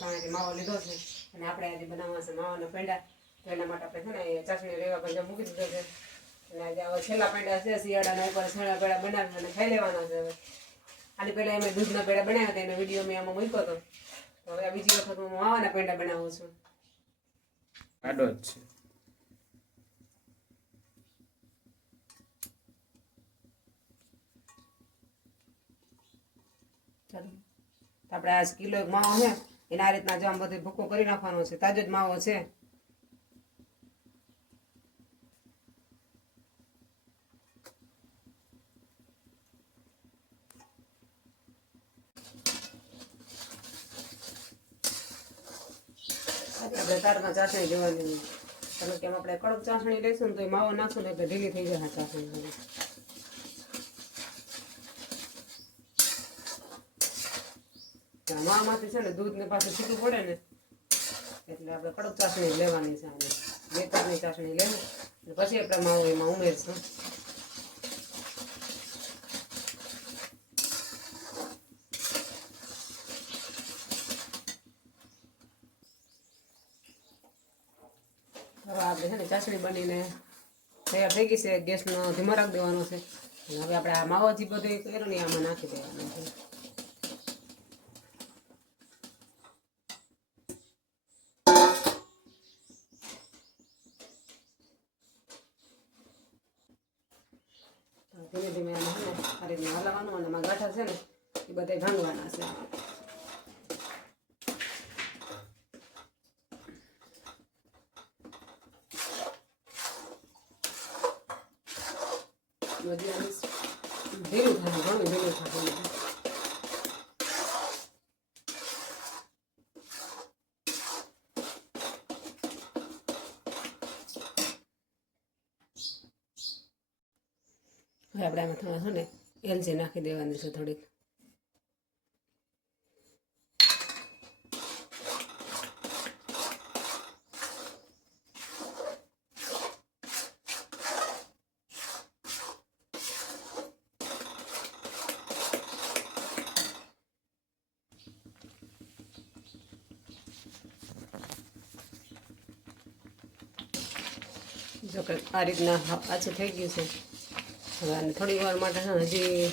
પાસેથી માવો લીધો છે અને આપણે આજે બનાવવા છે માવાના પેંડા. તો એના માટે આપણે છે ને ચાસણી રેવા પર મૂકી દીધો છે. અને આજે હવે છેલ્લા પેંડા છે શિયાળાના ઉપર છેલ્લા પેંડા બનાવી અને ખાઈ લેવાના છે હવે. આની પહેલાં અમે દૂધના પેંડા બનાવ્યા હતા એનો વીડિયો મેં આમાં મૂક્યો હતો. તો હવે બીજી વખત હું માવાના પેંડા બનાવું છું. આડો જ છે. આપણે આજ કિલો માવો છે. એને આ રીતના જો બધું ભૂકો કરી નાખવાનો છે, તાજો જ માવો છે. આપણે તારમાં ચાસણી લેવાની. કારણ કે આપણે કડક ચાસણી લઈશું ને તો માવો નાખશું ને એટલે ઢીલી થઈ જશે ચાસણી. મામાંથી છે ને દૂધ ને પાછું છૂટું પડે ને, એટલે આપણે કડક ચાસણી લેવાની છે આની બેતરની ચાસણી લેવી. પછી આપણે માવો એમાં ઉમેરશું. હવે આપણે છે ને ચાસણી બનીને તૈયાર થઈ ગઈ છે. ગેસનો ધીમો રાખ દેવાનો છે. હવે આપણે આ માવો જે બધું કર્યું ને આમાં નાખી દેવાનું છે. ધીમે ધીમે આમાં છે ને આ રીતના હલાવવાનું અને આમાં ગાંઠા છે ને, એ બધા ભાંગવાના છે. ઢીલું થાય ઘણું ઢીલું થાય. હવે આપણે થોડા છે ને, એલચી નાખી દેવાની છે થોડીક. જો આ રીતના આછું થઈ ગયું છે. હવે થોડી વાર માટે હજી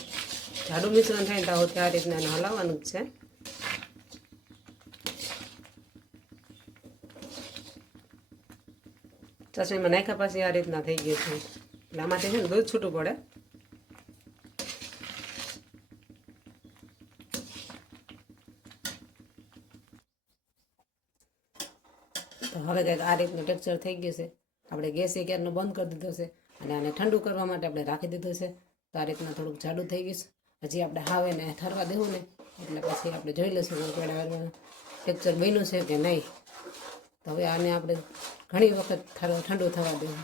જાડું મિશ્રણ થાય સુધી આ રીતના એને હલાવવાનું જ છે. ચશ્મીમાં નાખ્યા પછી આ રીતના થઈ ગયું છે. એટલે આમાંથી છે ને દૂધ છૂટું પડે. તો હવે કંઈક આ રીતનું ટેક્સચર થઈ ગયું છે. આપણે ગેસ એ ક્યારનો બંધ કરી દીધો છે. અને આને ઠંડુ કરવા માટે આપણે રાખી દીધું છે. તો આ રીતના થોડુંક જાડું થઈ ગયું હજી આપણે હાવે ને ઠરવા દેવું ને, એટલે પછી આપણે જોઈ લઈશું કે પેડા ટેક્સચર બન્યું છે કે નહીં. તો હવે આને આપણે ઘણી વખત ઠંડુ થવા દેવું.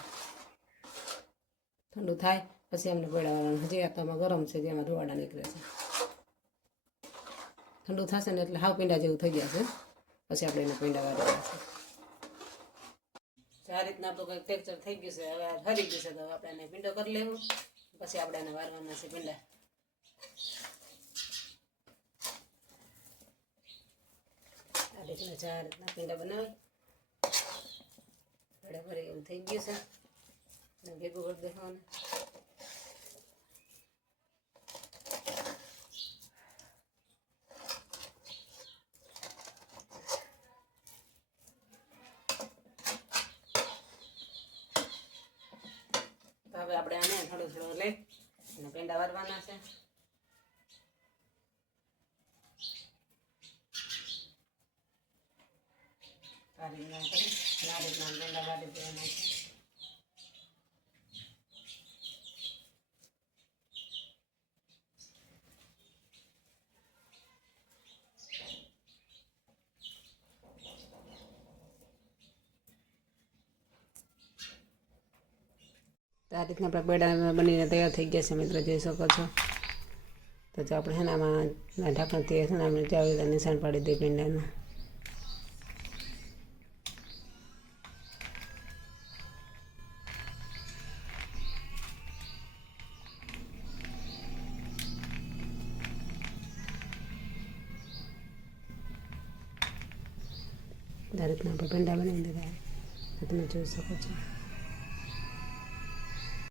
ઠંડુ થાય, પછી અમને પેડાવાળાનું હજી આ આમાં ગરમ છે, જેમાં ધોવાડા નીકળે છે. ઠંડુ થશે ને એટલે હાવ પીંડા જેવું થઈ ગયા છે. પછી આપણે એને પીંડા વાળવા છે. આ રીતના આપણું કંઈક ટેક્ચર થઈ ગયું છે. હવે હરી ગયું છે તો આપણે એને પીંડો કરી લેવું. પછી આપણે એને વારવાના છે પીંડા આ રીતના ચાર રીતના પીંડા બનાવી. ભરે એવું થઈ ગયું છે. ભેગું કરી દેવાનું તો હવે આપણે આને થોડું થોડું લઈ અને પેંડા વારવાના છે. આ રીતના કરી આ રીતના પેંડા વારી દેવાના છે. આ રીતના આપણા પેડા બનીને તૈયાર થઈ ગયા છે મિત્રો, જોઈ શકો છો. તો જો આપણે આમાં ઢાંકણથી આપણે ચાવી નિશાન પાડી દઈએ પેંડાનું. આ રીતના આપણે પેંડા બનાવી દીધા તમે જોઈ શકો છો.